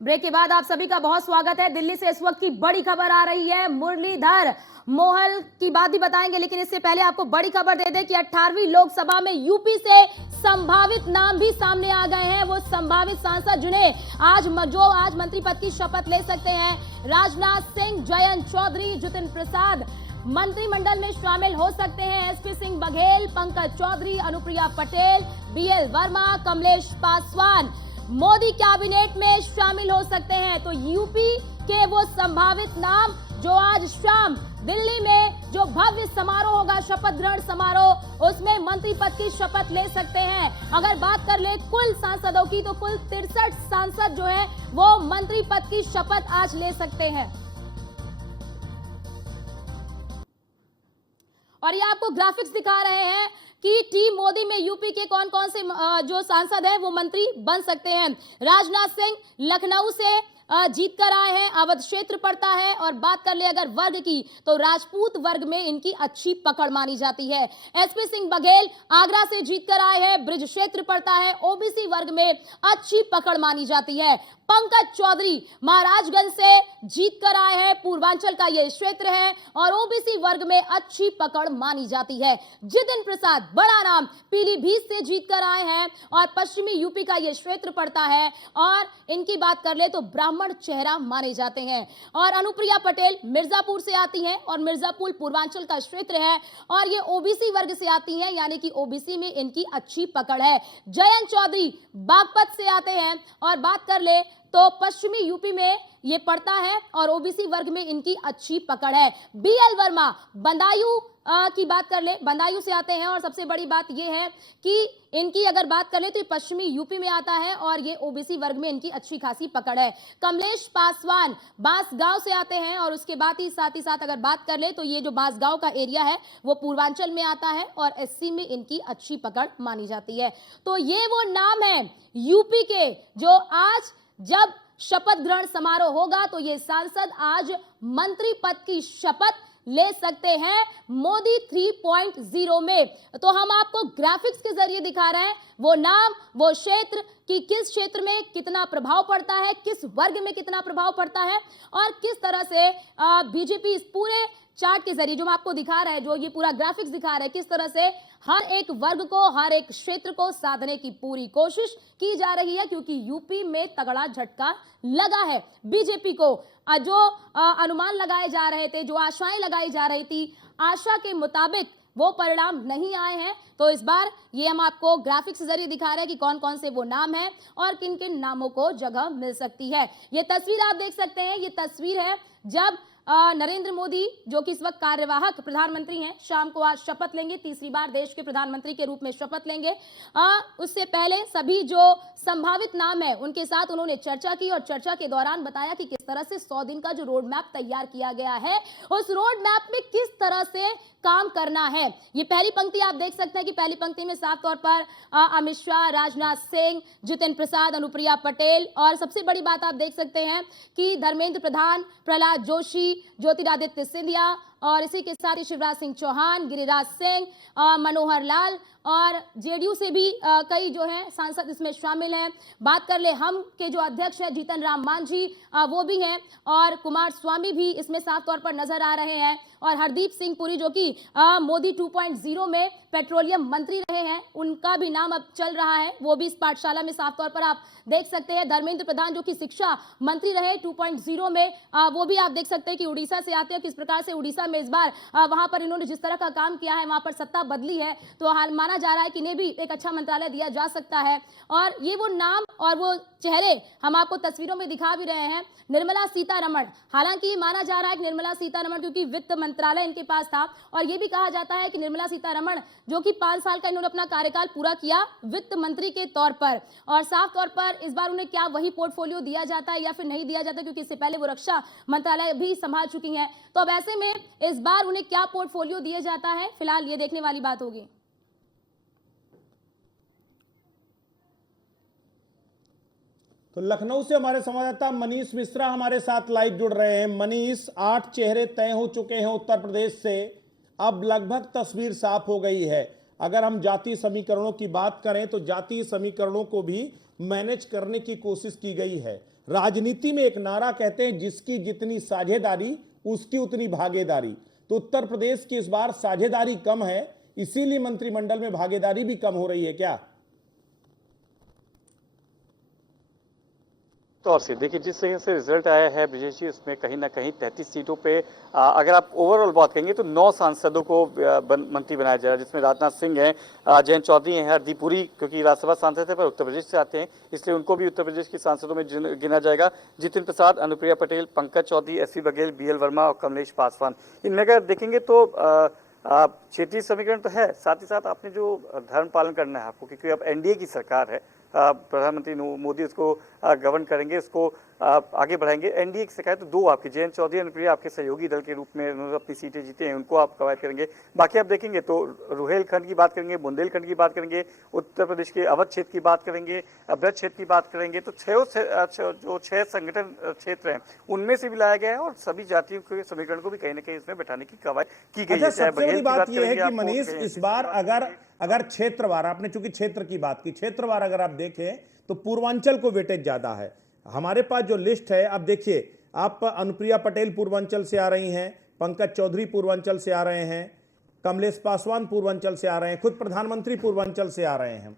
Break के बाद आप सभी का बहुत स्वागत है। दिल्ली से इस वक्त की बड़ी खबर आ रही है। मुरलीधर मोहल की बात भी बताएंगे, लेकिन इससे पहले आपको बड़ी खबर दे दें कि 18वीं लोकसभा में यूपी से संभावित नाम भी सामने आ गए हैं। वो संभावित सांसद जिन्हें आज मंत्री पद की शपथ ले सकते हैं, राजनाथ सिंह, जयंत चौधरी, जितिन प्रसाद मंत्रिमंडल में शामिल हो सकते हैं। SP Singh Baghel, Pankaj Chaudhary, Anupriya Patel, BL Verma, Kamlesh Paswan Modi cabinet में शामिल हो सकते हैं। तो यूपी के वो संभावित नाम जो आज शाम दिल्ली में जो भव्य समारोह होगा, शपथ ग्रहण समारोह, उसमें मंत्री पद की शपथ ले सकते हैं। अगर बात कर ले कुल सांसदों की, तो कुल 63 सांसद जो है वो मंत्री पद की शपथ आज ले सकते हैं। और ये आपको ग्राफिक्स दिखा रहे हैं कि टीम मोदी में यूपी के कौन कौन से जो सांसद हैं वो मंत्री बन सकते हैं। राजनाथ सिंह लखनऊ से जीत कर आए हैं, अवध क्षेत्र पड़ता है। और बात कर ले अगर वर्ग की, तो राजपूत वर्ग में इनकी अच्छी पकड़ मानी जाती है। एसपी सिंह बघेल आगरा से जीत कर आए हैं, ब्रिज क्षेत्र पड़ता है, ओबीसी वर्ग में अच्छी पकड़ मानी जाती है। पंकज चौधरी महाराजगंज से जीत कर आए हैं, पूर्वांचल का यह क्षेत्र है और ओबीसी वर्ग में अच्छी पकड़ मानी जाती है। जितिन प्रसाद बड़ा नाम, पीलीभीत से जीत कर आए हैं और पश्चिमी यूपी का यह क्षेत्र पड़ता है और इनकी बात कर ले तो ब्राह्मण चेहरा माने जाते हैं। और अनुप्रिया पटेल मिर्जापुर से आती हैं और मिर्जापुर पूर्वांचल का क्षेत्र है और ये ओबीसी वर्ग से आती हैं, यानी कि ओबीसी में इनकी अच्छी पकड़ है। जयंत चौधरी बागपत से आते हैं और बात कर ले तो पश्चिमी यूपी में ये पड़ता है और ओबीसी वर्ग में इनकी अच्छी पकड़ है। बीएल वर्मा बदायूं की बात कर ले, बदायूं से आते हैं और सबसे बड़ी बात ये है कि इनकी अगर बात कर ले तो ये पश्चिमी यूपी में आता है और ये ओबीसी वर्ग में इनकी अच्छी खासी पकड़ है। कमलेश पासवान बांसगांव से आते हैं और उसके बाद ही साथ अगर बात कर ले तो ये जो बांसगांव का एरिया है वो पूर्वांचल में आता है और एससी में इनकी अच्छी पकड़ मानी जाती है। तो ये वो नाम है यूपी के जो आज जब शपथ ग्रहण समारोह होगा तो ये सांसद आज मंत्री पद की शपथ ले सकते हैं मोदी 3.0 में। तो हम आपको ग्राफिक्स के जरिए दिखा रहे हैं वो नाम, वो क्षेत्र कि किस क्षेत्र में कितना प्रभाव पड़ता है, किस वर्ग में कितना प्रभाव पड़ता है और किस तरह से बीजेपी इस पूरे चार्ट के जरिए जो हम आपको दिखा रहे हैं, जो ये पूरा ग्राफिक्स दिखा रहे हैं, किस तरह से हर एक वर्ग को, हर एक क्षेत्र को साधने की पूरी कोशिश की जा रही है, क्योंकि यूपी में तगड़ा झटका लगा है बीजेपी को। जो अनुमान लगाए जा रहे थे, जो आशाएं लगाई जा रही थी, आशा के मुताबिक वो परिणाम नहीं आए हैं। तो इस बार ये हम आपको ग्राफिक्स के जरिए दिखा रहे हैं कि कौन कौन से वो नाम हैं और किन किन नामों को जगह मिल सकती है। ये तस्वीर आप देख सकते हैं, ये तस्वीर है जब नरेंद्र मोदी जो कि इस वक्त कार्यवाहक प्रधानमंत्री हैं, शाम को आज शपथ लेंगे, तीसरी बार देश के प्रधानमंत्री के रूप में शपथ लेंगे। उससे पहले सभी जो संभावित नाम है उनके साथ उन्होंने चर्चा की और चर्चा के दौरान बताया कि किस तरह से 100 दिन का जो रोड मैप तैयार किया गया है, उस रोड मैप में किस तरह से काम करना है। ये पहली पंक्ति आप देख सकते हैं कि पहली पंक्ति में साफ तौर पर अमित शाह, राजनाथ सिंह, जितिन प्रसाद, अनुप्रिया पटेल और सबसे बड़ी बात आप देख सकते हैं कि धर्मेंद्र प्रधान, प्रहलाद जोशी, ज्योतिरादित्य सिंधिया और इसी के साथ ही शिवराज सिंह चौहान, गिरिराज सिंह, मनोहर लाल और जेडीयू से भी कई जो हैं सांसद इसमें शामिल हैं। बात कर ले हम के जो अध्यक्ष हैं जीतन राम मांझी, वो भी हैं और कुमार स्वामी भी इसमें साफ तौर पर नजर आ रहे हैं और हरदीप सिंह पुरी जो कि मोदी 2.0 में पेट्रोलियम मंत्री रहे हैं, उनका भी नाम अब चल रहा है, वो भी इस पाठशाला में साफ तौर पर आप देख सकते हैं। धर्मेंद्र प्रधान जो कि शिक्षा मंत्री रहे 2.0 में, वो भी आप देख सकते हैं कि उड़ीसा से आते हैं। किस प्रकार से उड़ीसा में इस बार वहां पर इन्होंने जिस तरह का काम किया है, वहां पर सत्ता बदली है, तो हाल माना जा रहा है कि इन्हें भी एक अच्छा मंत्रालय दिया जा सकता है। और ये वो नाम और वो चेहरे हम आपको तस्वीरों में दिखा भी रहे हैं। निर्मला सीतारमण, हालांकि माना जा रहा है कि निर्मला सीतारमण क्योंकि वित्त मंत्रालय इनके पास था और ये भी कहा जाता है कि निर्मला सीतारमण जो कि 5 साल का इन्होंने अपना कार्यकाल पूरा किया वित्त मंत्री के तौर पर, और साफ तौर पर इस बार उन्हें क्या वही पोर्टफोलियो दिया जाता है या फिर नहीं दिया जाता, क्योंकि इससे पहले वो रक्षा मंत्रालय भी संभाल चुकी हैं। तो अब ऐसे में इस बार उन्हें क्या पोर्टफोलियो दिया जाता है, फिलहाल ये देखने वाली बात होगी। तो लखनऊ से हमारे संवाददाता मनीष मिश्रा हमारे साथ लाइव जुड़ रहे हैं। मनीष, 8 चेहरे तय हो चुके हैं उत्तर प्रदेश से, अब लगभग तस्वीर साफ हो गई है। अगर हम जातीय समीकरणों की बात करें तो जातीय समीकरणों को भी मैनेज करने की कोशिश की गई है। राजनीति में एक नारा कहते हैं, जिसकी जितनी साझेदारी उसकी उतनी भागीदारी। तो उत्तर प्रदेश की इस बार साझेदारी कम है, इसीलिए मंत्रिमंडल में भागीदारी भी कम हो रही है क्या? तौर से देखिए, जिस तरह से रिजल्ट आया है ब्रिजेश जी, उसमें कहीं ना कहीं 33 सीटों पे अगर आप ओवरऑल बात करेंगे तो 9 सांसदों को मंत्री बनाया जा रहा है, जिसमें राजनाथ सिंह हैं, जयंत चौधरी हैं, हरदीप पुरी क्योंकि राज्यसभा सांसद है पर उत्तर प्रदेश से आते हैं इसलिए उनको भी उत्तर प्रदेश के सांसदों में गिना जाएगा। Jitin Prasad, Anupriya Patel, Pankaj Chaudhary, S C Baghel, BL Verma और कमलेश पासवान। इनमें अगर देखेंगे तो क्षेत्रीय समीकरण तो है, साथ ही साथ आपने जो धर्म पालन करना है आपको, क्योंकि अब NDA की सरकार है, प्रधानमंत्री मोदी उसको गवर्न करेंगे, उसको आगे बढ़ाएंगे। NDA की सरकार तो 2 आपके जयंत चौधरी, अनुप्रिया आपके सहयोगी दल के रूप में उन्होंने अपनी सीटें जीते हैं, उनको आप कवायद करेंगे। बाकी आप देखेंगे तो रुहेलखंड की बात करेंगे, बुंदेलखंड की बात करेंगे, उत्तर प्रदेश के अवध क्षेत्र की बात करेंगे, ब्रज क्षेत्र की बात करेंगे, तो 6 संगठन क्षेत्र हैं उनमें से भी लाया गया है और सभी जातियों के समीकरण को भी कहीं ना कहीं इसमें बैठाने की कवायद की गई है। सबसे बड़ी बात यह है कि मनीष, इस बार अगर क्षेत्रवार, आपने चूंकि क्षेत्र की बात की, क्षेत्रवार अगर आप देखें तो पूर्वांचल को वेटेज ज्यादा है। हमारे पास जो लिस्ट है, अब देखिए, आप अनुप्रिया पटेल पूर्वांचल से आ रही हैं, पंकज चौधरी पूर्वांचल से आ रहे हैं, कमलेश पासवान पूर्वांचल से आ रहे हैं, खुद प्रधानमंत्री पूर्वांचल से आ रहे हैं।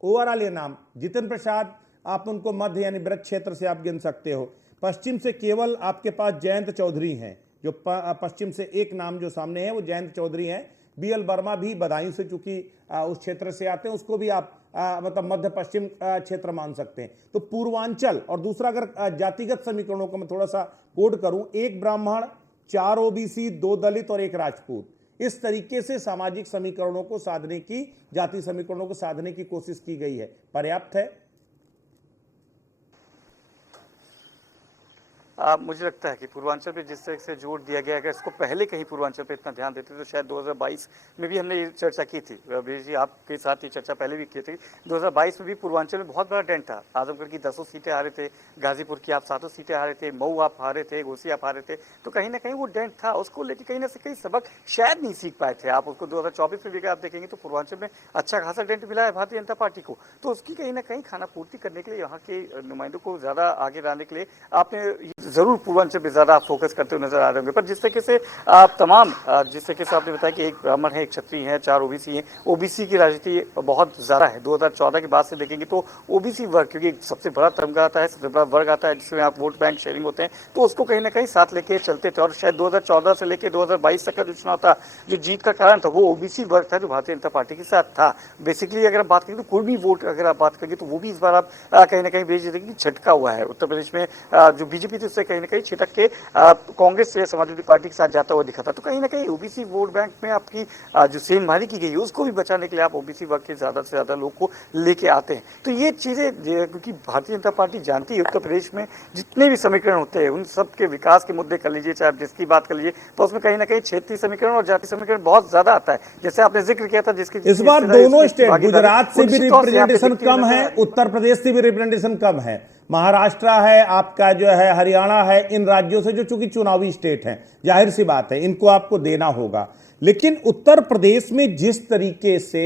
ओवरऑल ये नाम, जितिन प्रसाद, आप उनको मध्य यानी ब्रज क्षेत्र से आप गिन सकते हो। पश्चिम से केवल आपके पास जयंत चौधरी हैं, जो पश्चिम से एक नाम जो सामने है वो जयंत चौधरी हैं। BL वर्मा भी बदायूं से चूंकि उस क्षेत्र से आते हैं, उसको भी आप मतलब मध्य पश्चिम क्षेत्र मान सकते हैं। तो पूर्वांचल, और दूसरा अगर जातिगत समीकरणों को मैं थोड़ा सा कोड करूं, 1 ब्राह्मण, 4 OBC, 2 दलित और 1 राजपूत, इस तरीके से सामाजिक समीकरणों को साधने की, जाति समीकरणों को साधने की कोशिश की गई है। पर्याप्त है? मुझे लगता है कि पूर्वांचल पे जिस तरह से जोर दिया गया, अगर इसको पहले कहीं पूर्वांचल पे इतना ध्यान देते तो शायद 2022 में भी हमने ये चर्चा की थी, जी आपके साथ ये चर्चा पहले भी की थी। 2022 में भी पूर्वांचल में बहुत बड़ा डेंट था। आजमगढ़ की 10 सीटें हारे थे, गाजीपुर की आप 7 सीटें हारे थे, मऊ आप हारे थे, घोसी आप हारे थे, तो कहीं ना कहीं वो डेंट था, उसको लेकर कहीं ना कहीं सबक शायद नहीं सीख पाए थे आप। उसको 2024 में भी आप देखेंगे तो पूर्वांचल में अच्छा खासा डेंट मिला है भारतीय जनता पार्टी को, तो उसकी कहीं ना कहीं खाना पूर्ति करने के लिए, यहाँ के नुमाइंदों को ज्यादा आगे लाने के लिए आपने जरूर पूर्वांचल पे ज्यादा फोकस करते हुए नजर आ रहे होंगे। पर जिस तरीके से आप तमाम, जिस तरीके से आपने बताया कि 1 ब्राह्मण है, 1 क्षत्रिय है, 4 OBC हैं, OBC की राजनीति बहुत ज्यादा है। 2014 के बाद से देखेंगे तो OBC वर्ग, क्योंकि सबसे बड़ा तमगा आता है, सबसे बड़ा वर्ग आता है जिसमें आप वोट बैंक शेयरिंग होते हैं, तो उसको कहीं ना कहीं साथ लेके चलते थे। और शायद 2014 से लेकर 2022 तक का जो चुनाव था, जो जीत का कारण था, वो OBC वर्ग था जो भारतीय जनता पार्टी के साथ था। बेसिकली अगर आप बात करें तो कुर्मी वोट अगर आप बात करेंगे तो वो भी इस बार आप कहीं ना कहीं भेज देंगे, झटका हुआ है उत्तर प्रदेश में। जो BJP थी उससे कहीं ना कहीं छिटक के कांग्रेस से समाजवादी पार्टी के साथ जाता हुआ दिखा था। तो कहीं ना कहीं OBC वोट बैंक में आपकी जो सेंधमारी की गई है उसको भी बचाने के लिए आप OBC वर्ग के ज्यादा से ज्यादा लोग को लेके आते हैं। तो ये चीजें, क्योंकि भारतीय जनता पार्टी जानती है उत्तर प्रदेश में जितने भी समीकरण होते हैं उन सब के विकास के मुद्दे कर लीजिए, चाहे आप जिसकी बात कर लीजिए, तो उसमें कहीं ना कहीं क्षेत्रीय समीकरण और जातीय समीकरण बहुत ज्यादा आता है। जैसे आपने जिक्र किया था, जिसकी इस बार दोनों स्टेट, गुजरात से भी रिप्रेजेंटेशन कम है, उत्तर प्रदेश से भी रिप्रेजेंटेशन कम है, महाराष्ट्र है, आपका जो है हरियाणा है, इन राज्यों से जो चूंकि चुनावी स्टेट हैं, जाहिर सी बात है इनको आपको देना होगा। लेकिन उत्तर प्रदेश में जिस तरीके से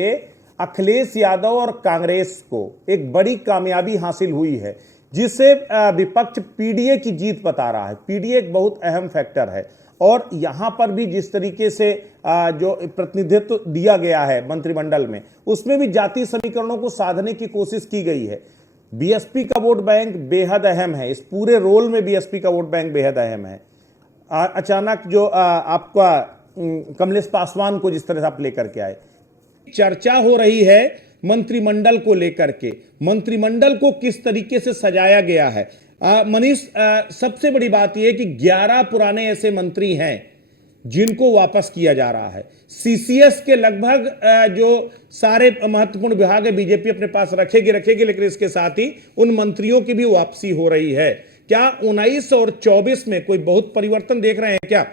अखिलेश यादव और कांग्रेस को एक बड़ी कामयाबी हासिल हुई है, जिसे विपक्ष PDA की जीत बता रहा है, PDA एक बहुत अहम फैक्टर है। और यहां पर भी जिस तरीके से जो प्रतिनिधित्व दिया गया है मंत्रिमंडल में, उसमें भी जातीय समीकरणों को साधने की कोशिश की गई है। BSP का वोट बैंक बेहद अहम है, इस पूरे रोल में BSP का वोट बैंक बेहद अहम है। अचानक जो आपका कमलेश पासवान को जिस तरह से आप लेकर के आए, चर्चा हो रही है मंत्रिमंडल को लेकर के, मंत्रिमंडल को किस तरीके से सजाया गया है। मनीष, सबसे बड़ी बात यह है कि 11 पुराने ऐसे मंत्री हैं जिनको वापस किया जा रहा है। CCS के लगभग जो सारे महत्वपूर्ण विभाग है बीजेपी अपने पास रखेगी, लेकिन इसके साथ ही उन मंत्रियों की भी वापसी हो रही है। क्या 19 और 24 में कोई बहुत परिवर्तन देख रहे हैं क्या?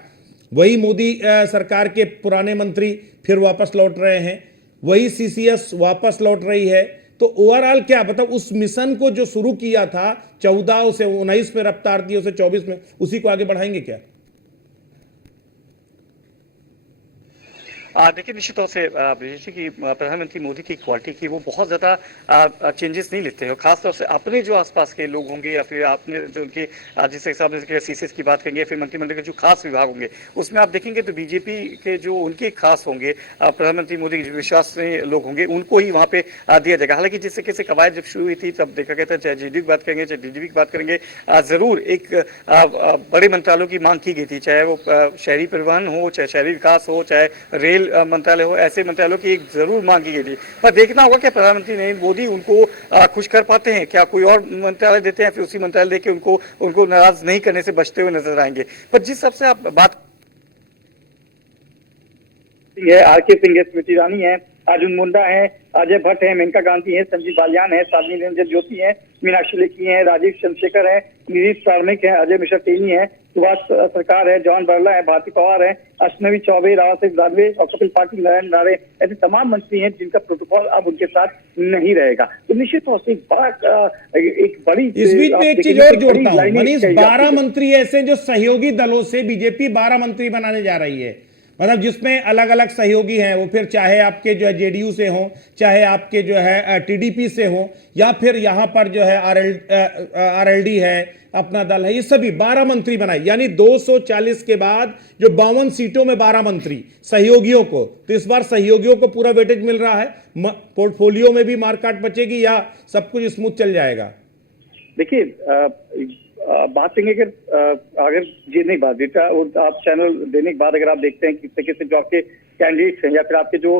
वही मोदी सरकार के पुराने मंत्री फिर वापस लौट रहे हैं, वही CCS वापस लौट रही है, तो ओवरऑल क्या मतलब उस मिशन को जो शुरू किया था 14 से 19 में रफ्तार दी, उसे 24 में, उसी को आगे बढ़ाएंगे क्या? देखिए निश्चित तौर से ब्रिजेश जी की प्रधानमंत्री मोदी की क्वालिटी की वो बहुत ज़्यादा चेंजेस नहीं लेते हैं, और खासतौर से अपने जो आसपास के लोग होंगे या फिर आपने जो उनके जिस हिसाब से सीसीएस की बात करेंगे, फिर मंत्रिमंडल के जो खास विभाग होंगे उसमें आप देखेंगे तो बीजेपी के जो उनके खास होंगे प्रधानमंत्री मोदी के जो विश्वसनीय लोग होंगे उनको ही वहाँ पे दिया जाएगा। हालांकि जिस तरीके से कवायद जब शुरू हुई थी तब देखा गया था, चाहे जेडीयू की बात करेंगे चाहे डीडीपी की बात करेंगे, जरूर एक बड़े मंत्रालयों की मांग की गई थी, चाहे वो शहरी परिवहन हो, चाहे शहरी विकास हो, चाहे रेल मंत्रालय हो, ऐसे मंत्रालयों की एक जरूर मांग की गई थी। पर देखना होगा कि प्रधानमंत्री नरेंद्र मोदी उनको खुश कर पाते हैं क्या, कोई और मंत्रालय देते हैं फिर उसी मंत्रालय देके उनको नाराज नहीं करने से बचते हुए नजर आएंगे। पर जिस सबसे आप बात है, आर.के. सिंह है, स्मृति ईरानी है, अर्जुन मुंडा है, अजय भट्ट है, मेनका गांधी है, संजीव बालियान है, साध्वी निरंजन ज्योति है, मीनाक्षी लेखी है, राजीव चंद्रशेखर है, नीतीश कार्मिक है, अजय मिश्रा टेनी है, सुभाष सरकार है, जॉन बर्ला है, भारती पवार है, अश्विनी चौबे, राव सिंह दानवे और कपिल पाटिल, नारायण राणे, ऐसे तमाम मंत्री हैं जिनका प्रोटोकॉल अब उनके साथ नहीं रहेगा। तो निश्चित तौर से एक बड़ी इस बीच में एक चीज और जोड़ता हूं मनीष, 12 मंत्री ऐसे जो सहयोगी दलों से बीजेपी 12 मंत्री बनाने जा रही है, मतलब जिसमें अलग अलग सहयोगी हैं, वो फिर चाहे आपके जो है जेडीयू से हो, चाहे आपके जो है टीडीपी से हो, या फिर यहां पर जो है आरएलडी है, अपना दल है, ये सभी 12 मंत्री बनाए, यानी 240 के बाद जो 52 सीटों में 12 मंत्री सहयोगियों को, तो इस बार सहयोगियों को पूरा वेटेज मिल रहा है। पोर्टफोलियो में भी मारकाट बचेगी या सब कुछ स्मूथ चल जाएगा? देखिए बात करेंगे अगर ये नहीं बात देता, और आप चैनल देने के बाद अगर आप देखते हैं किस तरीके से जो आपके कैंडिडेट्स हैं या फिर आपके जो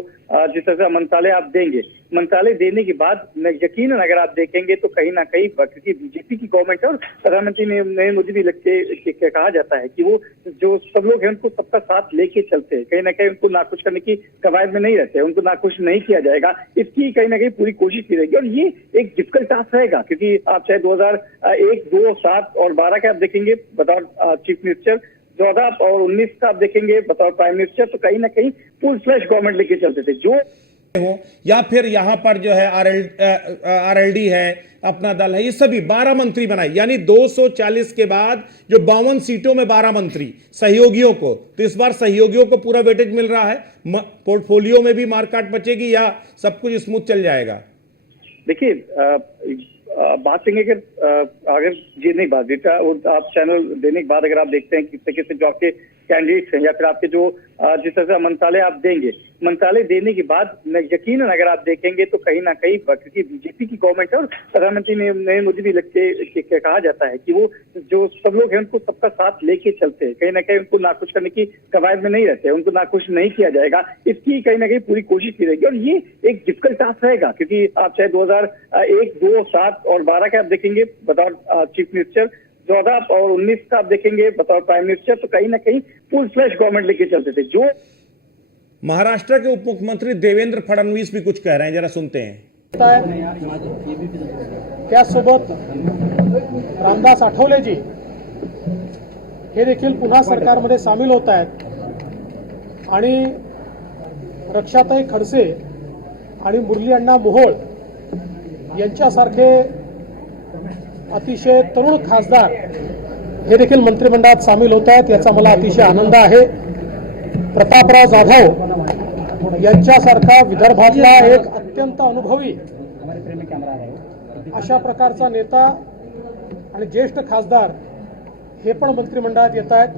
जिस तरह से मंत्रालय आप देंगे, मंत्रालय देने के बाद यकीनन अगर आप देखेंगे तो कहीं ना कहीं, क्योंकि बीजेपी की गवर्नमेंट है और प्रधानमंत्री नरेंद्र मोदी भी लगते कहा जाता है कि वो जो सब लोग हैं उनको सबका साथ लेके चलते हैं, कहीं ना कहीं उनको नाखुश करने की कवायद में नहीं रहते, उनको नाखुश नहीं किया जाएगा, इसकी कहीं ना कहीं पूरी कोशिश की जाएगी। और ये एक डिफिकल्ट टास्क रहेगा, क्योंकि आप चाहे 2001, 2, 7 और 12 का आप देखेंगे बतौर चीफ मिनिस्टर, 14 और 19 का आप देखेंगे बतौर प्राइम मिनिस्टर, तो कहीं ना कहीं फुल फ्लैश गवर्नमेंट लेके चलते थे जो हो, या फिर यहां पर जो है आरएलडी है, अपना दल है, ये सभी 12 मंत्री बनाए, यानी 240 के बाद जो 52 सीटों में 12 मंत्री सहयोगियों को, तो इस बार सहयोगियों को पूरा वेटेज मिल रहा है। पोर्टफोलियो में भी मारकाट बचेगी या सब कुछ स्मूथ चल जाएगा? देखिए बात करेंगे अगर ये नहीं बात देता, और आप चैनल देने के बाद अगर आप देखते हैं किस तरीके से जो आपके कैंडिडेट्स हैं या फिर आपके जो जिस तरह से मंत्रालय आप देंगे, मंत्रालय देने के बाद यकीनन अगर आप देखेंगे तो कहीं ना कहीं, क्योंकि बीजेपी की गवर्नमेंट है और प्रधानमंत्री नरेंद्र मोदी भी लगते कहा जाता है कि वो जो सब लोग हैं उनको सबका साथ लेके चलते हैं, कहीं ना कहीं उनको नाखुश करने की कवायद में नहीं रहते, उनको नाखुश नहीं किया जाएगा, इसकी कहीं ना कहीं पूरी कोशिश की जाएगी। और ये एक डिफिकल्ट टास्क रहेगा, क्योंकि आप चाहे 2001, 2, 7 और 12 का आप देखेंगे बतौर चीफ मिनिस्टर, 14 और 19 का आप देखेंगे बतौर प्राइम मिनिस्टर, तो कहीं ना कहीं फुल फ्लैश गवर्नमेंट लेके चलते थे। जो महाराष्ट्र के उप मुख्यमंत्री देवेंद्र फडणवीस भी कुछ कह रहे हैं, जरा सुनते हैं। त्यासोबत रामदास आठवलेजी हे देखील पुन्हा सरकारमध्ये सामील होत आहेत आणि रक्षाताई खडसे आणि मुरली अण्णा मोहोळ यांच्यासारखे अतिशय तरुण खासदार हे देखील मंत्रिमंडळात सामील होत आहेत, याचा मला अतिशय आनंद आहे। प्रतापराव जाधव यांच्यासारखा विदर्भातला एक अत्यंत अनुभवी अशा प्रकारचा नेता आणि ज्येष्ठ खासदार हे पण मंत्रिमंडळात येत आहेत।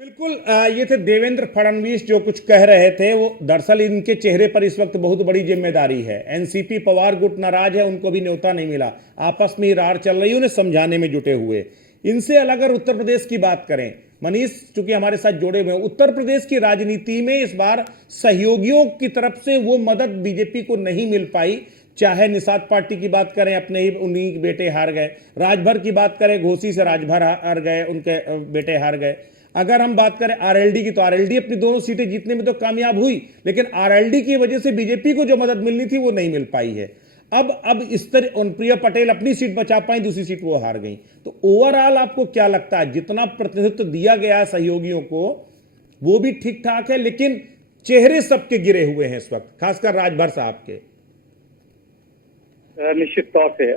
बिल्कुल ये थे देवेंद्र फडणवीस जो कुछ कह रहे थे। वो दरअसल इनके चेहरे पर इस वक्त बहुत बड़ी जिम्मेदारी है। एनसीपी पवार गुट नाराज है, उनको भी न्योता नहीं मिला, आपस में ही रार चल रही है, उन्हें समझाने में जुटे हुए। इनसे अलग अगर उत्तर प्रदेश की बात करें, मनीष चूंकि हमारे साथ जुड़े हुए हैं, उत्तर प्रदेश की राजनीति में इस बार सहयोगियों की तरफ से वो मदद बीजेपी को नहीं मिल पाई। चाहे निषाद पार्टी की बात करें, अपने ही उन्हीं बेटे हार गए। राजभर की बात करें, घोसी से राजभर हार गए, उनके बेटे हार गए। अगर हम बात करें आरएलडी की, तो आरएलडी अपनी दोनों सीटें जीतने में तो कामयाब हुई, लेकिन आरएलडी की वजह से बीजेपी को जो मदद मिलनी थी वो नहीं मिल पाई है। अब इस तरह प्रिया पटेल अपनी सीट बचा पाई, दूसरी सीट वो हार गई। तो ओवरऑल आपको क्या लगता है, जितना प्रतिनिधित्व दिया गया है सहयोगियों को वो भी ठीक ठाक है, लेकिन चेहरे सबके गिरे हुए हैं इस वक्त, खासकर राजभर साहब के? निश्चित तौर से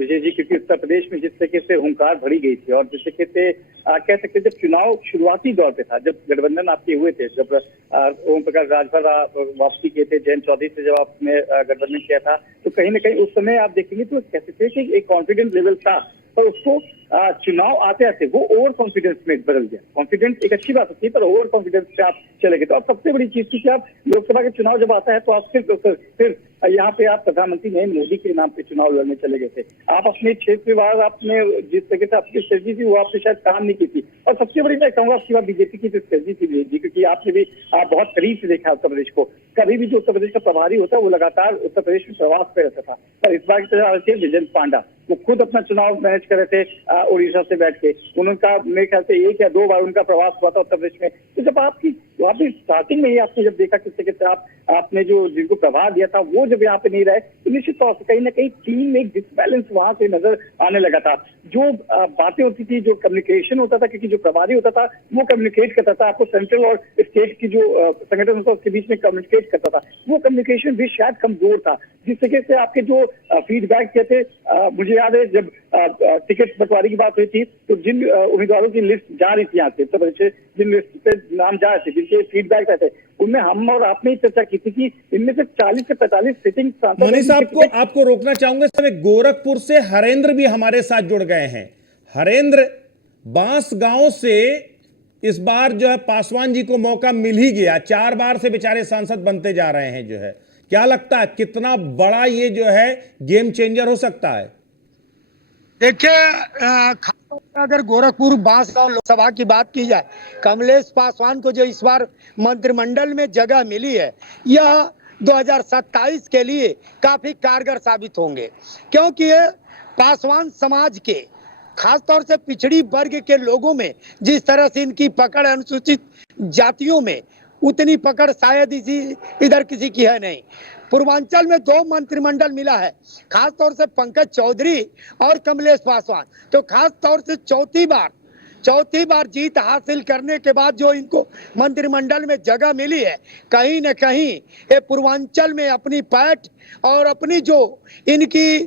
विजय जी, क्योंकि उत्तर प्रदेश में जिस तरीके से हुंकार भरी गई थी और जिस तरीके से कह सकते हैं, जब चुनाव शुरुआती दौर पे था, जब गठबंधन आपके हुए थे, जब ओम प्रकाश राजभर वापसी किए थे, जयंत चौधरी से जब आपने गठबंधन किया था, तो कहीं ना कहीं उस समय आप देखेंगे तो कह सकते हैं कि एक कॉन्फिडेंस लेवल था, पर उसको चुनाव आते आते वो ओवर कॉन्फिडेंस में बदल गया। कॉन्फिडेंस एक अच्छी बात होती है, पर ओवर कॉन्फिडेंस से आप चले गए। तो अब सबसे बड़ी चीज थी कि आप लोकसभा के चुनाव जब आता है तो आप फिर यहाँ पे आप प्रधानमंत्री नरेंद्र मोदी के नाम पे चुनाव लड़ने चले गए थे। आप अपने क्षेत्र विभाग, आपने जिस तरीके से आपकी स्ट्रेटजी थी वो आपने शायद काम नहीं की थी। और सबसे बड़ी मैं कहूंगा आपकी बात बीजेपी की स्ट्रेटजी थी जी, क्योंकि आपने भी बहुत करीब से देखा उत्तर प्रदेश को। कभी भी जो उत्तर प्रदेश का प्रभारी होता है वो लगातार उत्तर प्रदेश में प्रवास पे रहता था, पर इस बार की तरह विजय पांडा वो खुद अपना चुनाव मैनेज कर रहे थे उड़ीसा से बैठ के। उनका मेरे ख्याल से 1 या 2 बार उनका प्रवास हुआ था उत्तर प्रदेश में। तो जब आपकी स्टार्टिंग में ही आपने जब देखा किस तरीके से आपने जो जिनको प्रभाव दिया था वो जब यहाँ पे नहीं रहे, तो निश्चित तौर से कहीं ना कहीं टीम में एक डिसबैलेंस वहां से नजर आने लगा था। जो बातें होती थी, जो कम्युनिकेशन होता था, क्योंकि जो प्रभारी होता था वो कम्युनिकेट करता था, आपको सेंट्रल और स्टेट की जो संगठन होता था उसके बीच में कम्युनिकेट करता था, वो कम्युनिकेशन भी शायद कमजोर था। जिस तरीके से आपके जो फीडबैक किए थे, मुझे याद है जब टिकट बंटवारे की बात हुई थी तो जिन उम्मीदवारों की लिस्ट जा रही थी यहाँ से, तो जिन लिस्ट पे नाम जा रहे थे, जिनके फीडबैक आए थे, उनमें हम और आपने ही चर्चा की थी कि इनमें से 40 से 45 सिटिंग मनीष, आपको रोकना चाहूंगा। गोरखपुर से हरेंद्र भी हमारे साथ जुड़ गए हैं। हरेंद्र, बांस गांव से इस बार जो है पासवान जी को मौका मिल ही गया, 4 बार से बेचारे सांसद बनते जा रहे हैं। जो है क्या लगता है कितना बड़ा ये जो है गेम चेंजर हो सकता है? देखिए, अगर गोरखपुर बांसगांव लोकसभा की बात की जाए, कमलेश पासवान को जो इस बार मंत्रिमंडल में जगह मिली है, यह 2027 के लिए काफी कारगर साबित होंगे, क्योंकि ये पासवान समाज के खासतौर से पिछड़ी वर्ग के लोगों में जिस तरह से इनकी पकड़, अनुसूचित जातियों में उतनी पकड़ शायद इधर किसी की है नहीं। पूर्वांचल में 2 मंत्रिमंडल मिला है, खास तौर से पंकज चौधरी और कमलेश पासवान। तो खास तौर से चौथी बार जीत हासिल करने के बाद जो इनको मंत्रिमंडल में जगह मिली है, कहीं न कहीं ये पूर्वांचल में अपनी पैठ और अपनी जो इनके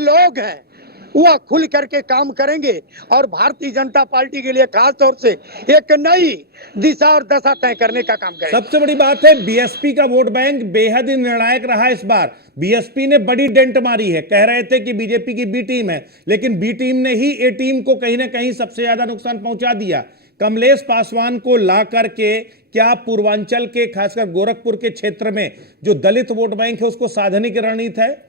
लोग हैं वह खुल करके काम करेंगे और भारतीय जनता पार्टी के लिए खास तौर से एक नई दिशा और दशा तय करने का काम करेंगे। सबसे बड़ी बात है, बीएसपी का वोट बैंक बेहद ही निर्णायक रहा इस बार। बीएसपी ने बड़ी डेंट मारी है। कह रहे थे कि बीजेपी की बी टीम है, लेकिन बी टीम ने ही ए टीम को कहीं ना कहीं सबसे ज्यादा नुकसान पहुंचा दिया। कमलेश पासवान को ला करके क्या पूर्वांचल के, खासकर गोरखपुर के क्षेत्र में जो दलित वोट बैंक है उसको साधने की रणनीति है?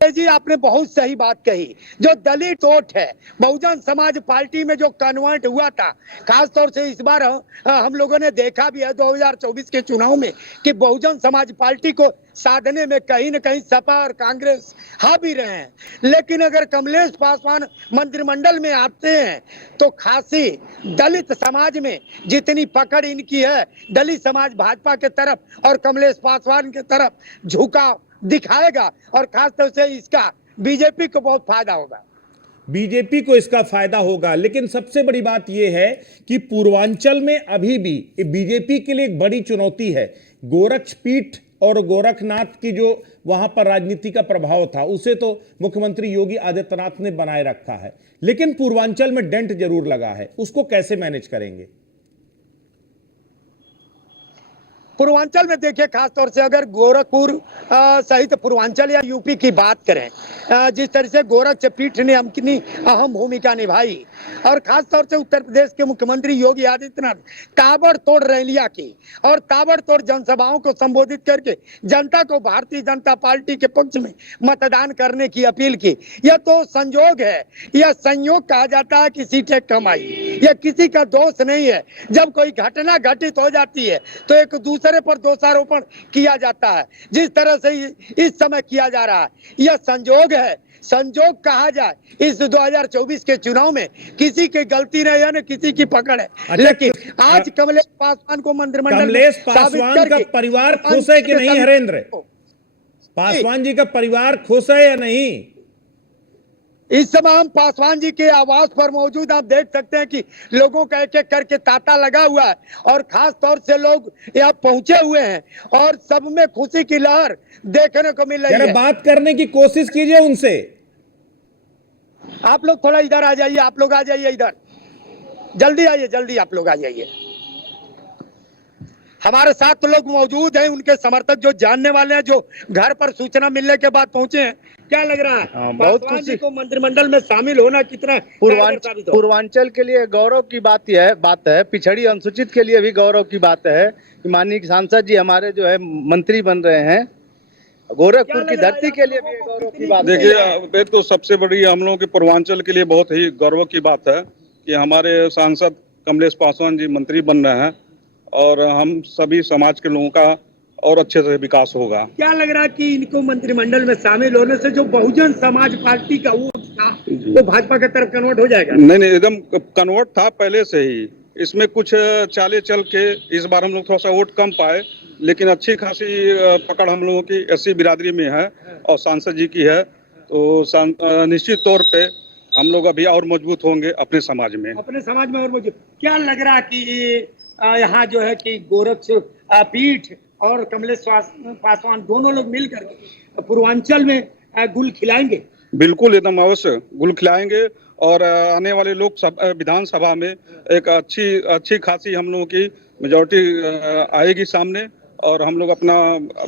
जी, आपने बहुत सही बात कही। जो दलित वोट है बहुजन समाज पार्टी में जो कन्वर्ट हुआ था, खास तौर से इस बार हम लोगों ने देखा भी है 2024 के चुनाव में कि बहुजन समाज पार्टी को साधने में कहीं न कहीं सपा और कांग्रेस हावी रहे हैं। लेकिन अगर कमलेश पासवान मंत्रिमंडल में आते हैं तो खासी दलित समाज में जितनी पकड़ इनकी है, दलित समाज भाजपा के तरफ और कमलेश पासवान के तरफ झुकाव दिखाएगा और खासतौर से इसका बीजेपी को बहुत फायदा होगा। बीजेपी को इसका फायदा होगा, लेकिन सबसे बड़ी बात यह है कि पूर्वांचल में अभी भी बीजेपी के लिए एक बड़ी चुनौती है। गोरक्षपीठ और गोरखनाथ की जो वहां पर राजनीति का प्रभाव था उसे तो मुख्यमंत्री योगी आदित्यनाथ ने बनाए रखा है, लेकिन पूर्वांचल में डेंट जरूर लगा है। उसको कैसे मैनेज करेंगे? पूर्वांचल में देखिए, खासतौर से अगर गोरखपुर सहित पूर्वांचल या यूपी की बात करें, जिस तरह से गोरक्षपीठ ने अपनी अहम भूमिका निभाई और खासतौर से उत्तर प्रदेश के मुख्यमंत्री योगी आदित्यनाथ ताबड़तोड़ रैलियां की और ताबड़तोड़ जनसभाओं को संबोधित करके जनता को भारतीय जनता पार्टी के पक्ष में मतदान करने की अपील की। यह तो संयोग है, यह संयोग कहा जाता है कि सीटें कम आई, यह किसी का दोष नहीं है। जब कोई घटना घटित हो जाती है तो एक दूसरे पर दोषारोपण किया जाता है, जिस तरह से इस समय किया जा रहा है। यह संयोग है, संयोग कहा जाए इस 2024 के चुनाव में किसी की गलती नहीं है, न किसी की पकड़ है। लेकिन आज कमलेश पासवान को मंत्रिमंडल कमलेश पासवान का परिवार खुश है कि नहीं? हरेंद्र, पासवान जी का परिवार खुश है या नहीं? इस समय हम पासवान जी के आवास पर मौजूद, आप देख सकते हैं कि लोगों का एक एक करके तांता लगा हुआ है और खास तौर से लोग यहाँ पहुंचे हुए हैं और सब में खुशी की लहर देखने को मिल रही जरा है। बात करने की कोशिश कीजिए उनसे। आप लोग थोड़ा इधर आ जाइए, आप लोग आ जाइए इधर, जल्दी आइए, जल्दी आप लोग आ जाइए। हमारे साथ तो लोग मौजूद हैं, उनके समर्थक जो जानने वाले हैं, जो घर पर सूचना मिलने के बाद पहुंचे हैं। क्या लग रहा है बहुत पासवान खुशी। जी को मंत्रिमंडल में शामिल होना कितना कारगर साबित होगा? पूर्वांचल के लिए गौरव की बात है। पिछड़ी अनुसूचित के लिए भी गौरव की बात है कि माननीय सांसद जी हमारे जो है मंत्री बन रहे हैं। गोरखपुर की धरती के लिए भी गौरव की बात है। देखिए, ये तो सबसे बड़ी हम लोगों के पूर्वांचल के लिए बहुत ही गौरव की बात है कि हमारे सांसद कमलेश पासवान जी मंत्री बन रहे हैं और हम सभी समाज के लोगों का और अच्छे से विकास होगा। क्या लग रहा है कि इनको मंत्रिमंडल में शामिल होने से जो बहुजन समाज पार्टी का वोट था वो भाजपा की तरफ कन्वर्ट हो जाएगा? नहीं, एकदम कन्वर्ट था पहले से ही। इसमें कुछ चाले चल के इस बार हम लोग थोड़ा सा वोट कम पाए, लेकिन अच्छी खासी पकड़ हम लोगों की एससी बिरादरी में है और सांसद जी की है, तो निश्चित तौर पे हम लोग अभी और मजबूत होंगे अपने समाज में। और मुझे क्या लग रहा है कि यहाँ जो है कि गोरक्ष पीठ और कमलेश पासवान दोनों लोग मिलकर पूर्वांचल में गुल खिलाएंगे? बिल्कुल, एकदम अवश्य गुल खिलाएंगे और आने वाले विधानसभा में एक अच्छी खासी हम लोगों की मेजॉरिटी आएगी सामने और हम लोग अपना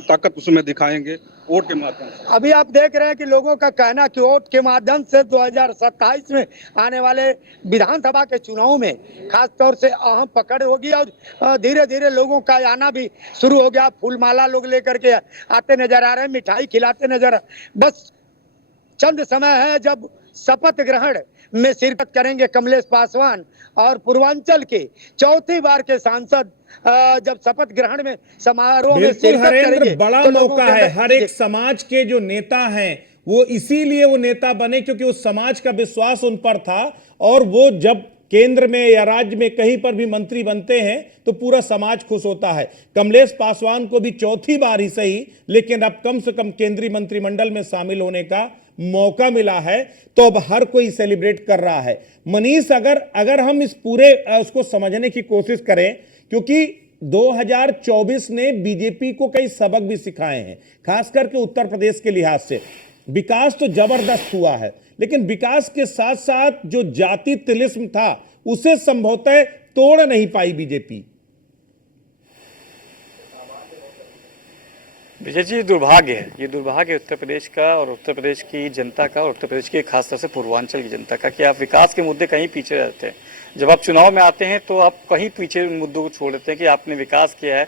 ताकत उसमें दिखाएंगे वोट के माध्यम से। अभी आप देख रहे हैं कि लोगों का कहना कि वोट के माध्यम से 2027 में आने वाले विधानसभा के चुनाव में खास तौर से अहम पकड़ होगी और धीरे धीरे लोगों का आना भी शुरू हो गया। फूलमाला लोग लेकर के आते नजर आ रहे हैं, मिठाई खिलाते नजर। बस चंद समय है जब शपथ ग्रहण में शिरकत करेंगे कमलेश पासवान और पूर्वांचल के चौथी बार के सांसद जब शपथ ग्रहण में समारोह में बिल्कुल शिरकत हरेंद्र, करेंगे बड़ा तो लोगों मौका के है। अंदर- हर एक समाज के जो नेता हैं वो इसीलिए वो नेता बने क्योंकि उस समाज का विश्वास उन पर था और वो जब केंद्र में या राज्य में कहीं पर भी मंत्री बनते हैं तो पूरा समाज खुश होता है। कमलेश पासवान को भी चौथी बार ही सही, लेकिन अब कम से कम केंद्रीय मंत्रिमंडल में शामिल होने का मौका मिला है तो अब हर कोई सेलिब्रेट कर रहा है। मनीष, अगर हम इस पूरे उसको समझने की कोशिश करें, क्योंकि 2024 ने बीजेपी को कई सबक भी सिखाए हैं, खास करके उत्तर प्रदेश के लिहाज से। विकास तो जबरदस्त हुआ है, लेकिन विकास के साथ साथ जो जाति तिलिस्म था उसे संभवतः तोड़ नहीं पाई बीजेपी। विजय जी, दुर्भाग्य है, ये दुर्भाग्य है उत्तर प्रदेश का और उत्तर प्रदेश की जनता का और उत्तर प्रदेश के खासतौर से पूर्वांचल की जनता का कि आप विकास के मुद्दे कहीं पीछे रहते हैं। जब आप चुनाव में आते हैं तो आप कहीं पीछे उन मुद्दों को छोड़ देते हैं कि आपने विकास किया है।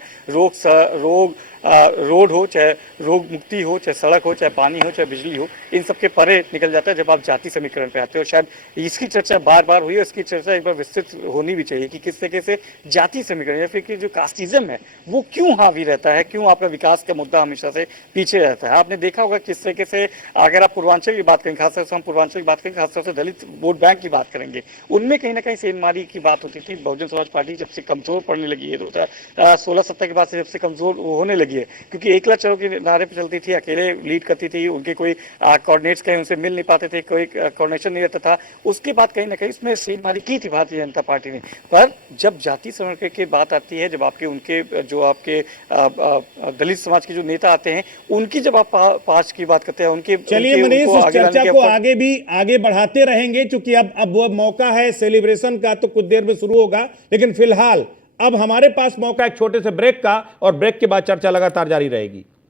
रोड हो, चाहे रोग मुक्ति हो, चाहे सड़क हो, चाहे पानी हो, चाहे बिजली हो, इन सब के परे निकल जाता है जब आप जाति समीकरण पे आते हो। शायद इसकी चर्चा बार बार हुई है, इसकी चर्चा एक बार विस्तृत होनी भी चाहिए कि किस तरीके से जाति समीकरण या फिर कि जो कास्टिज्म है वो क्यों हावी रहता है, क्यों आपका विकास का मुद्दा हमेशा से पीछे रहता है। आपने देखा होगा किस तरीके से अगर आप पूर्वांचल की बात करें, खासतौर से हम पूर्वांचल की बात करें, खासतौर से दलित वोट बैंक की बात करेंगे, उनमें कहीं ना कहीं सेंधमारी की बात होती थी। बहुजन समाज पार्टी जब से कमजोर पड़ने लगी है 2016-17 के बाद से जब से कमजोर होने लगी है, क्योंकि एकला चलो के नारे पे चलती थी, अकेले लीड करती थी, उनके कोई कोऑर्डिनेट्स कहीं उनसे मिल नहीं पाते थे, कोई कोऑर्डिनेशन नहीं रहता था। उसके बाद कहीं ना कहीं इसमें सेंधमारी की थी भारतीय जनता पार्टी ने। पर जब जाति समीकरण की बात आती है, जब आपके उनके जो आपके दलित समाज के जो नेता आते हैं उनकी जब आप पास की बात करते हैं, उनके चलिए मनीष, इस चर्चा को आगे बढ़ाते रहेंगे क्योंकि अब वो मौका है सेलिब्रेशन का तो कुछ देर में शुरू होगा, लेकिन फिलहाल अब हमारे पास मौका है एक छोटे से ब्रेक का और ब्रेक के बाद चर्चा लगातार जारी रहेगी।